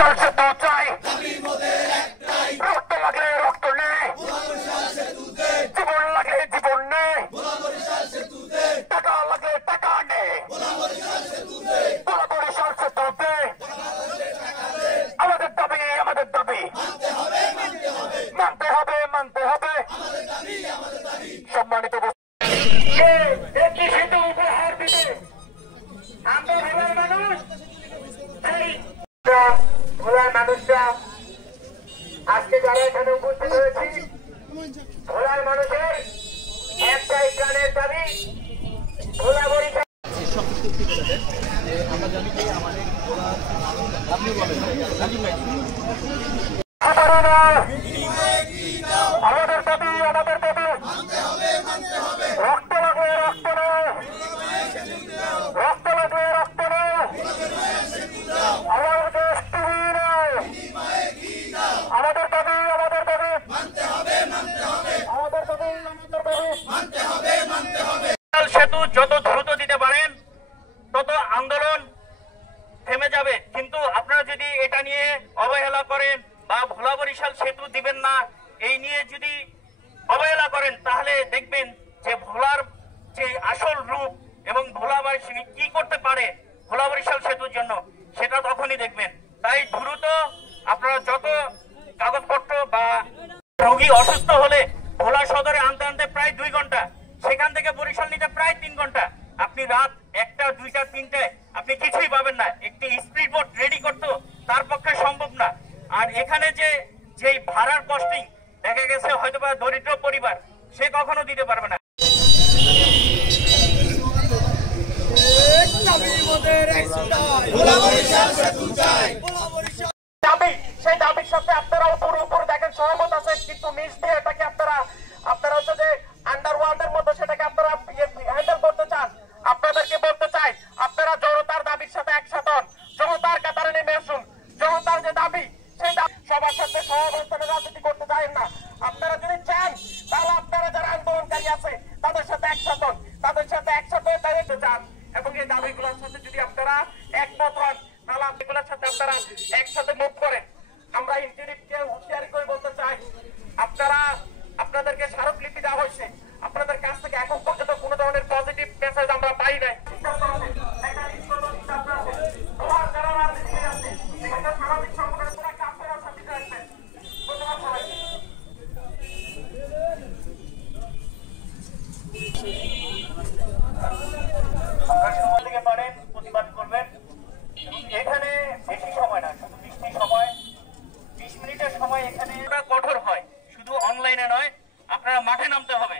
বরিশাল সেতু চাই, রক্ত লাগলে রক্ত নেই, জীবন লাগলে জীবন নেই, টাকা লাগলে টাকা নেই, বরিশাল সেতুতে আমাদের দাবি মানতে হবে সম্মানিত একটি সেতু উপহার দিতে আমরা ভোলার মানুষ, ভোলার মানুষরা আজকে যারা এখানে উপস্থিত হয়েছি, ভোলার মানুষের একটাই প্রাণের দাবি ভোলা বরিশাল। আমরা জানি যে আমাদের আপনি বলেন আমাদের দাবি রক্ত লাগলে রক্ত নেই, রক্ত লাগলে রক্ত নেই, আমাদের দেশ তুমি নেই, আমাদের দাবি আমাদের দাবি সেতু যত দ্রুত দিতে পারেন তত আন্দোলন থেমে যাবে। কিন্তু আপনারা যদি এটা নিয়ে অবহেলা করেন বা ভোলা বরিশাল সেতু দিবেন না এই নিয়ে যদি অবহেলা করেন, তাহলে দেখবেন যে ভোলার যে আসল রূপ এবং ভোলাবাসী কি করতে পারে ভোলা বরিশাল সেতুর জন্য সেটা তখনই দেখবেন। তাই দ্রুত আপনারা যত কাগজপত্র বা রোগী অসুস্থ হলে ভোলা সদরে আনতে আনতে প্রায় 2 ঘন্টা, সেখান থেকে বরিশাল নিতে প্রায় 3 ঘন্টা, আপনি রাত 1টা 2টা 3টায় আপনি কিছুই পাবেন না। একটি স্পিড বোট রেডি করতে তার পক্ষে সম্ভব না। আর এখানে যে ভাড়ার কস্টিং দেখা গেছে হয়তোবা দরিদ্র পরিবার সে কখনো দিতে পারবে না। সেই দাবির সাথে আপনারাও পুরোপুরি দেখেন সহমত আছেন, কিন্তু নিজ দিয়ে এটাকে আপনারা হচ্ছে যে আন্ডারওয়ার্ল্ডের মধ্যে সেটাকে আপনারা হ্যান্ডেল করতে চান। আপনাদেরকে বলতে চাই, আপনারা জনতার দাবির সাথে একসাথে হন, জনতার কাতারে নেমে আসুন। জনতার যে দাবি সেই সবার সাথে সহাবস্থানে রাজনীতি করতে চান না। আপনারা যদি চান তাহলে আপনারা যারা আন্দোলনকারী আছে তাদের সাথে একসাথে হন, দাঁড়াতে চান এবং এই দাবিগুলোর সাথে যদি আপনারা একমত হন তাহলে এগুলোর সাথে আপনারা একসাথে মুভ করেন। আমরা ইনটিরিপকে হুঁশিয়ারি করে বলতে চাই, আপনাদেরকে স্মারকলিপি দেওয়া হয়েছে, আপনাদের কাছ থেকে এখন পর্যন্ত কোনো ধরনের পজিটিভ মেসেজ আমরা পাই নাই। প্রতিবাদ করবেন এখানে বেশি সময় না, শুধু বৃষ্টির সময় 20 মিনিটের সময় এখানে কঠোর হয়, শুধু অনলাইনে নয়, আপনারা মাঠে নামতে হবে।